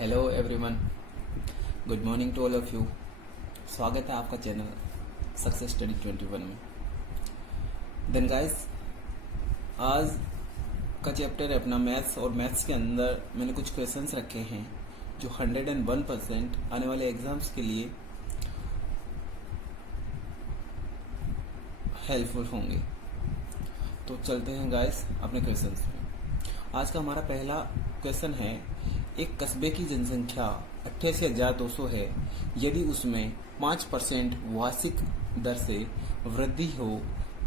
Hello everyone, good morning to all of you. स्वागत है आपका चैनल सक्सेस स्टडी 21 में। देन गाइस, आज का चैप्टर है अपना मैथ्स, और मैथ्स के अंदर मैंने कुछ क्वेश्चंस रखे हैं जो 101% आने वाले एग्जाम्स के लिए हेल्पफुल होंगे। तो चलते हैं गाइस अपने क्वेश्चंस में। आज का हमारा पहला क्वेश्चन है, एक कस्बे की जनसंख्या 88,200 है। यदि उसमें 5% वार्षिक दर से वृद्धि हो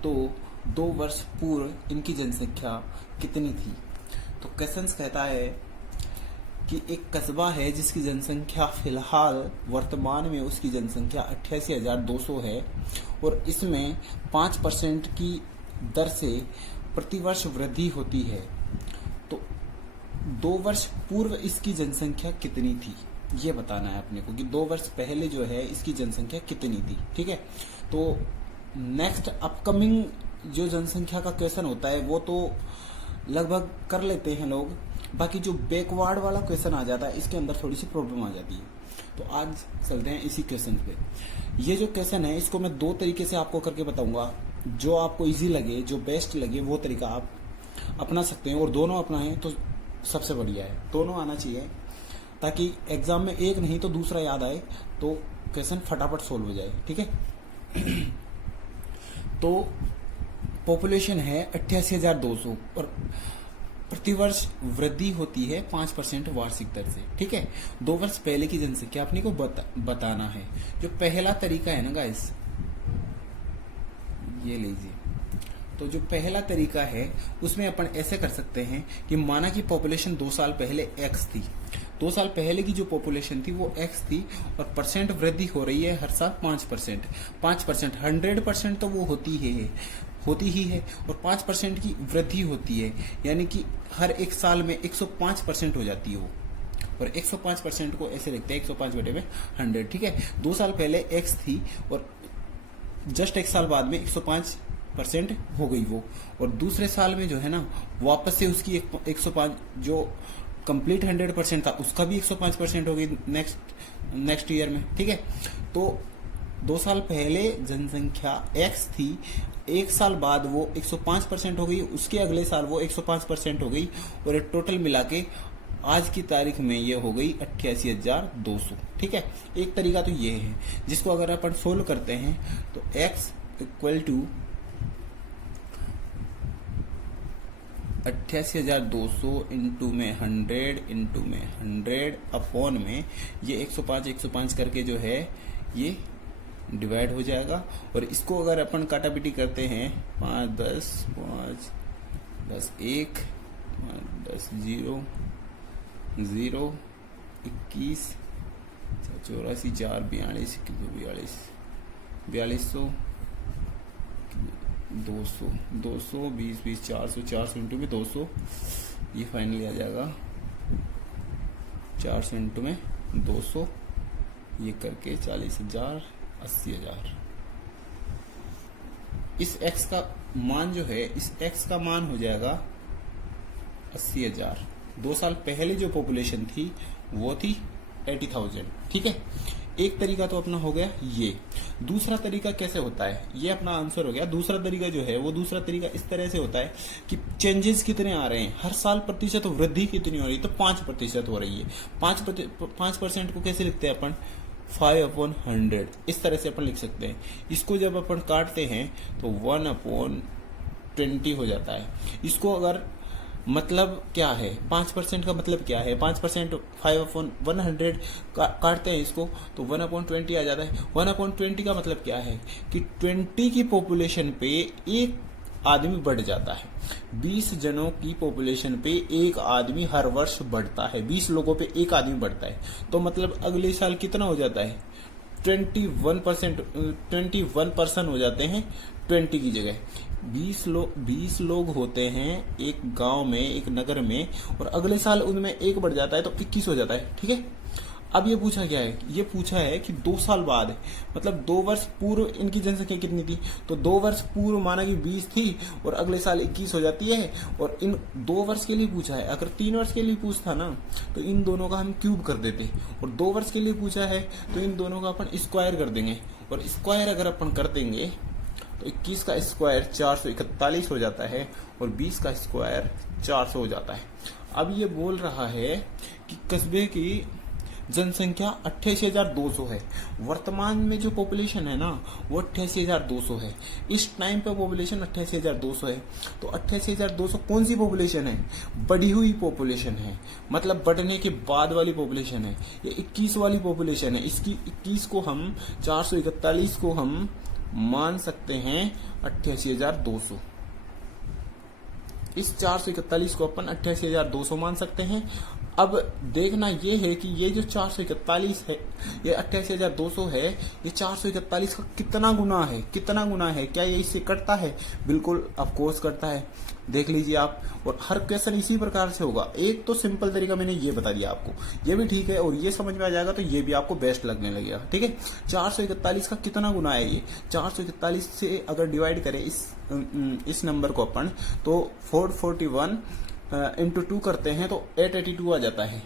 तो 2 वर्ष पूर्व इनकी जनसंख्या कितनी थी। तो क्वेश्चन कहता है कि एक कस्बा है जिसकी जनसंख्या फिलहाल वर्तमान में उसकी जनसंख्या 88,200 है, और इसमें 5% की दर से प्रतिवर्ष वृद्धि होती है। तो 2 वर्ष पूर्व इसकी जनसंख्या कितनी थी, ये बताना है अपने को कि 2 वर्ष पहले जो है इसकी जनसंख्या कितनी थी। ठीक है, तो नेक्स्ट अपकमिंग जो जनसंख्या का क्वेश्चन होता है वो तो लगभग कर लेते हैं लोग, बाकी जो बैकवर्ड वाला क्वेश्चन आ जाता है इसके अंदर थोड़ी सी प्रॉब्लम आ जाती है। तो आज चलते हैं इसी क्वेश्चन पे। ये जो क्वेश्चन है इसको मैं 2 तरीके से आपको करके बताऊंगा। जो आपको इजी लगे, जो बेस्ट लगे, वो तरीका आप अपना सकते हैं, और दोनों अपनाएं तो सबसे बढ़िया है। दोनों आना चाहिए ताकि एग्जाम में एक नहीं तो दूसरा याद आए, तो क्वेश्चन फटाफट सोल्व हो जाए। ठीक है तो पॉपुलेशन है 88,200 और प्रतिवर्ष वृद्धि होती है 5% वार्षिक दर से। ठीक है, 2 वर्ष पहले की जनसंख्या अपने को बताना है। जो पहला तरीका है ना गाइस, ये लीजिए। तो जो पहला तरीका है उसमें अपन ऐसे कर सकते हैं कि माना कि पॉपुलेशन 2 साल पहले x थी। 2 साल पहले की जो पॉपुलेशन थी वो x थी, और परसेंट वृद्धि हो रही है हर साल 5%। 5% 100% तो वो होती ही है, और 5% की वृद्धि होती है, यानी कि हर एक साल में 105% हो जाती है वो। और 105% को ऐसे लिखते हैं 105 बटे में 100। ठीक है, 2 साल पहले x थी और जस्ट 1 साल बाद में 105% हो गई वो, और दूसरे साल में जो है ना वापस से उसकी 105 जो कंप्लीट 100% था उसका भी 105% हो गई नेक्स्ट ईयर में। ठीक है, तो 2 साल पहले जनसंख्या x थी, 1 साल बाद वो 105% हो गई, उसके अगले साल वो 105% हो गई, और टोटल मिला के आज की तारीख में ये हो गई 88,200। ठीक है, एक तरीका तो ये है जिसको अगर अपन सोल्व करते हैं तो x इक्वल टू 88,200 इंटू में 100 अपॉन में ये 105 करके जो है ये डिवाइड हो जाएगा। और इसको अगर अपन काटापीटी करते हैं 5 10 5 10 1 10 0 0 21 84 4 42 42 4200 200 200 20 20 400 400 इंटू में 200, ये फाइनली आ जाएगा 400 इंटू में 200, ये करके 40,000 80,000। इस x का मान जो है, इस x का मान हो जाएगा 80,000। 2 साल पहले जो पॉपुलेशन थी वो थी 80,000। ठीक है, एक तरीका तो अपना हो गया ये। दूसरा तरीका कैसे होता है, ये अपना आंसर हो गया। दूसरा तरीका जो है वो दूसरा तरीका इस तरह से होता है कि चेंजेस कितने आ रहे हैं, हर साल प्रतिशत वृद्धि कितनी हो रही है, तो 5% हो रही है। 5% को कैसे लिखते हैं अपन, 5/100 इस तरह से अपन लिख सकते हैं। इसको जब अपन काटते हैं तो 1/20 हो जाता है। इसको अगर मतलब क्या है, 5% का मतलब क्या है, 5% 5/100 काटते हैं इसको तो 1/20 आ जाता है। 1/20 का मतलब क्या है कि 20 की पॉपुलेशन पे एक आदमी बढ़ जाता है। 20 जनों की पॉपुलेशन पे एक आदमी हर वर्ष बढ़ता है, 20 लोगों पे एक आदमी बढ़ता है। तो मतलब अगले साल कितना हो जाता है, 21% हो जाते हैं 20 की जगह। 20 लोग होते हैं एक गांव में, एक नगर में, और अगले साल उनमें एक बढ़ जाता है तो 21 हो जाता है। ठीक है, अब ये पूछा क्या है, ये पूछा है कि 2 साल बाद, मतलब 2 वर्ष पूर्व इनकी जनसंख्या कितनी थी। तो 2 वर्ष पूर्व माना कि 20 थी और अगले साल 21 हो जाती है, और इन 2 वर्ष के लिए पूछा है। अगर 3 वर्ष के लिए पूछता ना तो इन दोनों का हम क्यूब कर देते, और 2 वर्ष के लिए पूछा है तो इन दोनों का अपन स्क्वायर कर देंगे, और स्क्वायर अगर अपन कर देंगे तो 21 का स्क्वायर 441 हो जाता है, और 20 का स्क्वायर 400 हो जाता है। अब ये बोल रहा है कि कस्बे की जनसंख्या 88,200 है। वर्तमान में जो पॉपुलेशन है ना वो 88,200 है। इस टाइम पे पॉपुलेशन 88,200 है। तो 88,200 कौन सी पॉपुलेशन है? बढ़ी हुई पॉपुलेशन है, मतलब बढ़ने के बाद वाली पॉपुलेशन है। ये 21 वाली पॉपुलेशन है। इसकी 21 को हम 441 को हम मान सकते हैं 88,200। इस 441 को अपन 88,200 मान सकते हैं। अब देखना ये है कि ये जो 441 है, ये 88,200 है, ये 441 का कितना गुना है, कितना गुना है? क्या ये इससे कटता है? बिल्कुल ऑफ कोर्स कटता है। देख लीजिए आप, और हर क्वेश्चन इसी प्रकार से होगा। एक तो सिंपल तरीका मैंने ये बता दिया आपको, ये भी ठीक है, और ये समझ में आ जाएगा तो ये भी आपको बेस्ट लगने लगेगा। ठीक है, 441 का कितना गुना है? ये 441 से अगर डिवाइड करें इस नंबर को अपन, तो 441 इंटू 2 करते हैं तो 882 आ जाता है।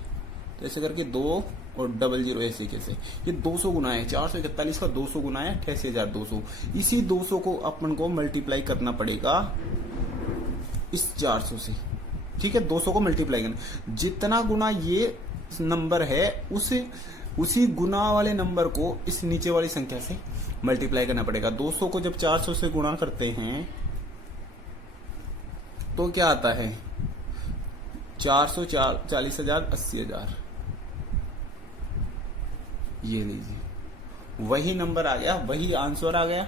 तो ऐसे करके 2 और 00 ऐसे कैसे, ये 200 गुना है। 441 का 200 गुना है 88,200। इसी 200 को अपन को मल्टीप्लाई करना पड़ेगा इस 400 से। ठीक है, 200 को मल्टीप्लाई करना, जितना गुना ये नंबर है उसी गुना वाले नंबर को इस नीचे वाली संख्या से मल्टीप्लाई करना पड़ेगा। 200 को जब 400 से गुणा करते हैं तो क्या आता है? 440,000, 80,000। ये लीजिए, वही नंबर आ गया, वही आंसर आ गया।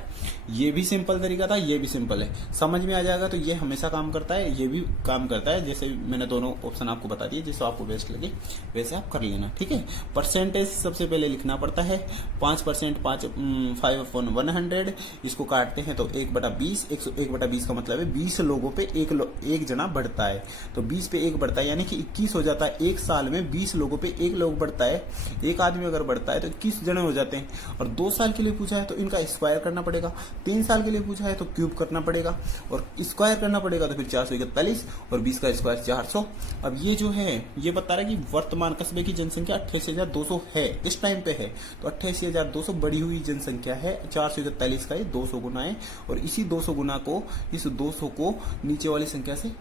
ये भी सिंपल तरीका था, ये भी सिंपल है, समझ में आ जाएगा। तो ये हमेशा काम करता है, ये भी काम करता है। जैसे मैंने दोनों ऑप्शन आपको बता दिए, जैसे आपको बेस्ट लगे वैसे आप कर लेना। ठीक है, परसेंटेज सबसे पहले लिखना पड़ता है। 5%, 5/100, इसको काटते हैं तो 1/20। 1/20 का मतलब है 20 लोगों पे एक जना बढ़ता है। तो 20 पे 1 बढ़ता है, यानी कि 21 हो जाता है। एक साल में 20 लोगों पे 1 लोग बढ़ता है। एक आदमी अगर बढ़ता है तो 21 जने हो जाते हैं। और 2 साल के लिए पूछा है तो इनका स्क्वायर करना पड़ेगा। 3 साल के लिए पूछा है तो क्यूब करना पड़ेगा, और स्क्वायर करना पड़ेगा तो फिर 441, और 20 का स्क्वायर 400। अब ये जो है ये बता रहा है कि वर्तमान कस्बे की जनसंख्या 88,200 है, इस टाइम पे है। तो 88,200 बढ़ी हुई जनसंख्या है। 441 का ये 200 गुना है, और इसी 200 गुना को, इस 200 को नीचे वाली संख्या से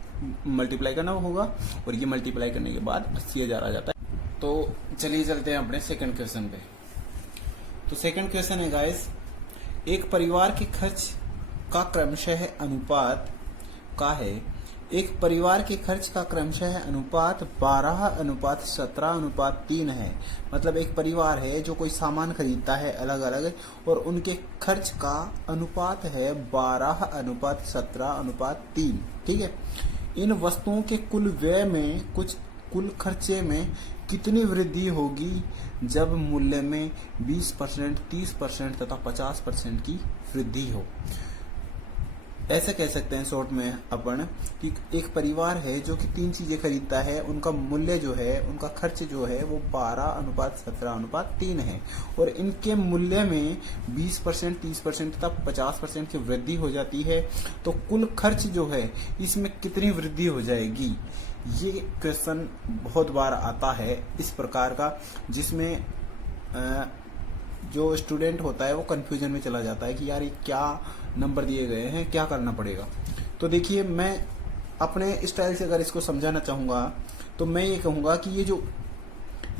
मल्टीप्लाई करना होगा, और ये मल्टीप्लाई करने के बाद 80,000 आ जाता है। तो चलिए चलते हैं अपने सेकंड क्वेश्चन पे। तो सेकंड क्वेश्चन है गाइस, एक परिवार के खर्च का क्रमशः अनुपात का है। एक परिवार के खर्च का क्रमशः अनुपात 12:17:3 है। मतलब एक परिवार है जो कोई सामान खरीदता है अलग अलग, और उनके खर्च का अनुपात है 12:17:3। ठीक है, इन वस्तुओं के कुल व्यय में कुल खर्चे में कितनी वृद्धि होगी जब मूल्य में 20%, 30% तथा 50% की वृद्धि हो। ऐसे कह सकते हैं शॉर्ट में अपन कि एक परिवार है जो कि 3 चीजें खरीदता है, उनका मूल्य जो है, उनका खर्च जो है वो 12:17:3 है, और इनके मूल्य में 20%, 30% तथा 50% की वृद्धि हो जाती है। तो कुल खर्च जो है इसमें कितनी वृद्धि हो जाएगी? ये क्वेश्चन बहुत बार आता है इस प्रकार का, जिसमें जो स्टूडेंट होता है वो कंफ्यूजन में चला जाता है कि यार ये क्या नंबर दिए गए हैं, क्या करना पड़ेगा। तो देखिए, मैं अपने स्टाइल से अगर इसको समझाना चाहूंगा तो मैं ये कहूंगा कि ये जो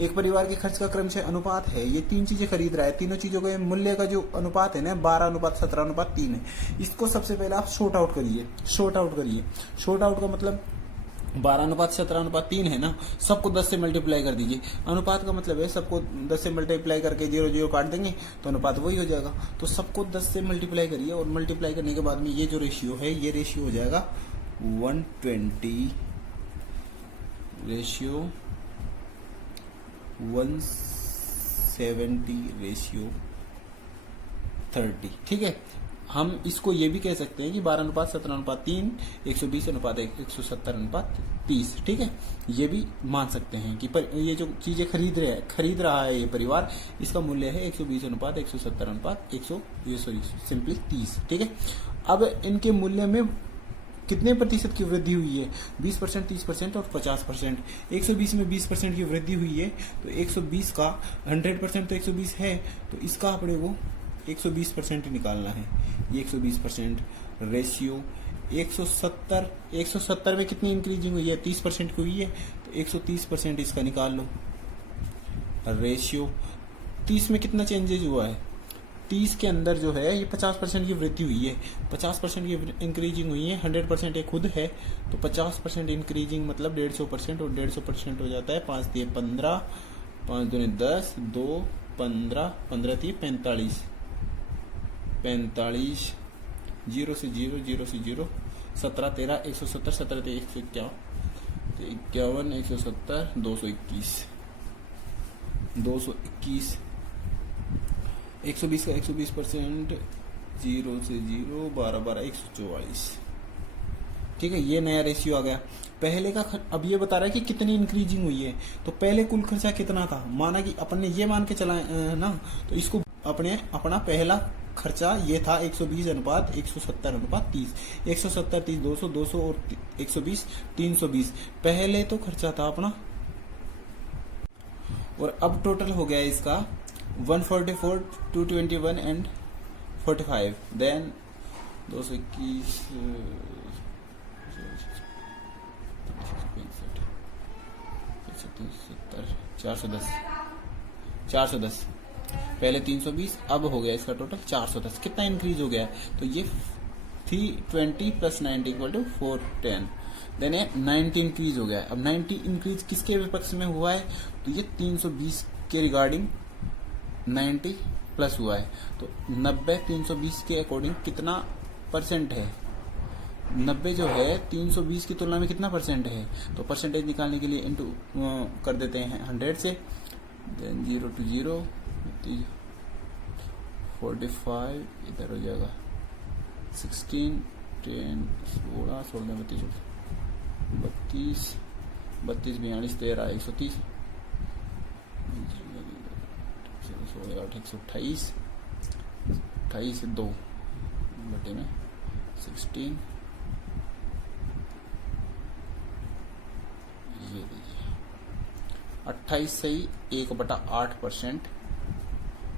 एक परिवार के खर्च का क्रमशः अनुपात है, ये 3 चीजें खरीद रहा है, तीनों चीजों के मूल्य का जो अनुपात है ना 12:17:3 है। इसको सबसे पहले आप शॉर्ट आउट करिए। शॉर्ट आउट का मतलब 12:17:3 है ना, सबको 10 से मल्टीप्लाई कर दीजिए। अनुपात का मतलब है सबको 10 से मल्टीप्लाई करके 0 काट देंगे तो अनुपात वही हो जाएगा। तो सबको 10 से मल्टीप्लाई करिए, और मल्टीप्लाई करने के बाद में ये जो रेशियो है, ये रेशियो हो जाएगा 120 रेशियो 170:30। ठीक है, हम इसको ये भी कह सकते हैं कि 12:17:3, 120:1, 170:30 30, ठीक है। ये भी मान सकते हैं कि पर ये जो चीजें खरीद रहा है ये परिवार, इसका मूल्य है 120 अनुपात 170 अनुपात 100, ये सॉरी सिंपली 30, ठीक है। अब इनके मूल्य में कितने प्रतिशत की वृद्धि हुई है? 20%, 30% और 50%। 120 में 20% की वृद्धि हुई है, तो 120 का 100% तो 120 है, तो इसका अपने को 120% निकालना है। ये 120% रेशियो 170 में कितनी इंक्रीजिंग हुई है? 30% की हुई है, तो 130% इसका निकाल लो। रेशियो 30 में कितना चेंजेज हुआ है? 30 के अंदर जो है ये 50% की वृद्धि हुई है, 50% की इंक्रीजिंग हुई है, 100% ये खुद है, तो 50% इंक्रीजिंग मतलब 150%, और 150% हो जाता है 5 दिए 15, 5 दूने 10, 2 15, 15 दिए 45, 45, 0 से 0, 0 से 0, 17 13 170, 17 13 151, 51 170, 221, 221, 120 का 120%, 0 से 0, 12 12 144, ठीक है। ये नया रेशियो आ गया। पहले का अब ये बता रहा है कि कितनी इंक्रीजिंग हुई है, तो पहले कुल खर्चा कितना था? माना कि अपन ने ये मान के चला ना, तो इसको अपना पहला खर्चा ये था 120 अनुपात 170 अनुपात 30, 170 30 200 200 और 120 320 पहले तो खर्चा था अपना, और अब टोटल हो गया इसका 144 221 एंड 45, देन 221 410 पहले 320, अब हो गया इसका टोटल 410। कितना इंक्रीज हो गया? तो ये 320 plus 90 equal to 410, then 90 increase हो गया। अब 90 इंक्रीज किसके विपक्ष में हुआ है? तो ये 320 के रिगार्डिंग 90 प्लस हुआ है, तो 90 320 के अकॉर्डिंग कितना परसेंट है? 90 जो है 320 की तुलना में कितना परसेंट है? तो परसेंटेज निकालने के लिए इंटू कर देते हैं 100 से, देन 0 to 0, 45 इधर हो जाएगा 16 10 16 16 32 32 42 13 130 128 28 2 बटे में 16, ये देखिए 28 से ही 1/8%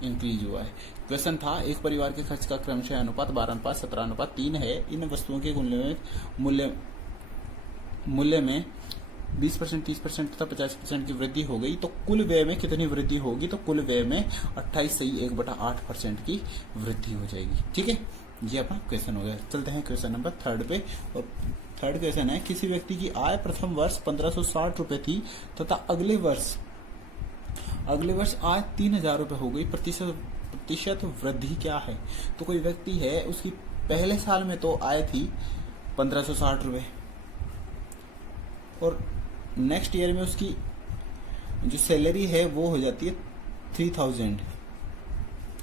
इंक्रीज हुआ है। क्वेश्चन था एक परिवार के खर्च का क्रमशः अनुपात 12 अनुपात 17 अनुपात 3 है। इन वस्तुओं के मूल्य में 20% 30% तथा 50% की वृद्धि हो गई, तो कुल व्यय में कितनी वृद्धि होगी? तो कुल व्यय में 28 से ही 1/8% की वृद्धि हो जाएगी, ठीक है। ये अपना क्वेश्चन हो गया। चलते हैं क्वेश्चन नंबर 3 पे, और थर्ड क्वेश्चन है किसी व्यक्ति की आय प्रथम वर्ष 1560 रुपए थी तथा अगले वर्ष आय 3000 रुपए हो गई, प्रतिशत वृद्धि क्या है? तो कोई व्यक्ति है, उसकी पहले साल में तो आय थी 1560 रुपए, और नेक्स्ट ईयर में उसकी जो सैलरी है वो हो जाती है 3000,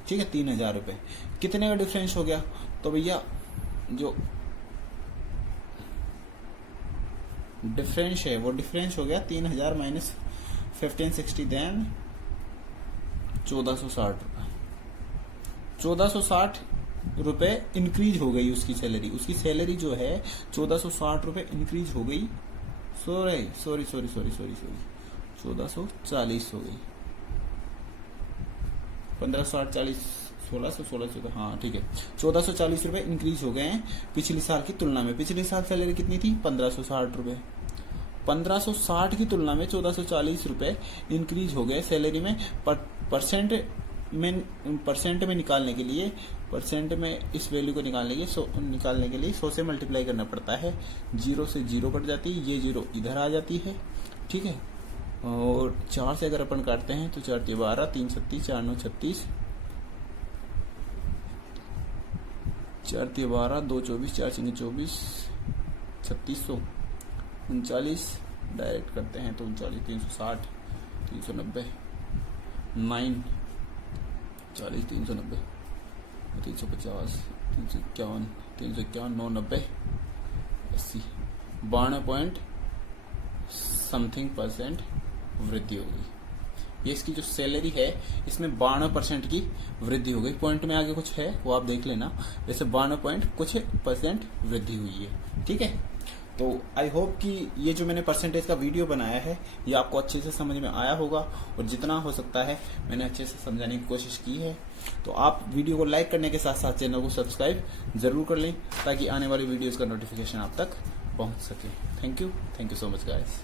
ठीक है, 3000 रुपए। कितने का डिफरेंस हो गया? तो भैया जो डिफरेंस है वो डिफरेंस हो गया 3000 माइनस 1560, देन 1460 रुपए। 1460 रुपए इंक्रीज हो गई उसकी सैलरी जो है 1460 रुपए इंक्रीज हो गई, सॉरी 1440 हो गई। 1560 40 1600 हाँ ठीक है, 1440 रुपए इंक्रीज हो गए हैं पिछले साल की तुलना में। पिछले साल सैलरी कितनी थी? 1560 रुपए। 1560 की तुलना में 1440 रुपए इंक्रीज हो गए सैलरी में। परसेंट में निकालने के लिए, परसेंट में इस वैल्यू को निकालने के लिए 100 से मल्टीप्लाई करना पड़ता है। 0 से 0 कट जाती है, ये 0 इधर आ जाती है, ठीक है। और 4 से अगर अपन काटते हैं तो 4 12 3 36 4 9 36, 4 12 2 24 4 6 24 3600 39, डायरेक्ट करते हैं तो 39 360 390 9 40 390 350 351 351 990 80 92.5 समथिंग% वृद्धि होगी। ये इसकी जो सैलरी है इसमें 92% की वृद्धि हो गई। पॉइंट में आगे कुछ है वो आप देख लेना। वैसे 92% वृद्धि हुई है। ठीक है, तो आई होप कि ये जो मैंने परसेंटेज का वीडियो बनाया है ये आपको अच्छे से समझ में आया होगा, और जितना हो सकता है मैंने अच्छे से समझाने की कोशिश की है। तो आप वीडियो को लाइक करने के साथ साथ चैनल को सब्सक्राइब जरूर कर लें ताकि आने वाली वीडियोस का नोटिफिकेशन आप तक पहुंच सके। Thank you so much guys.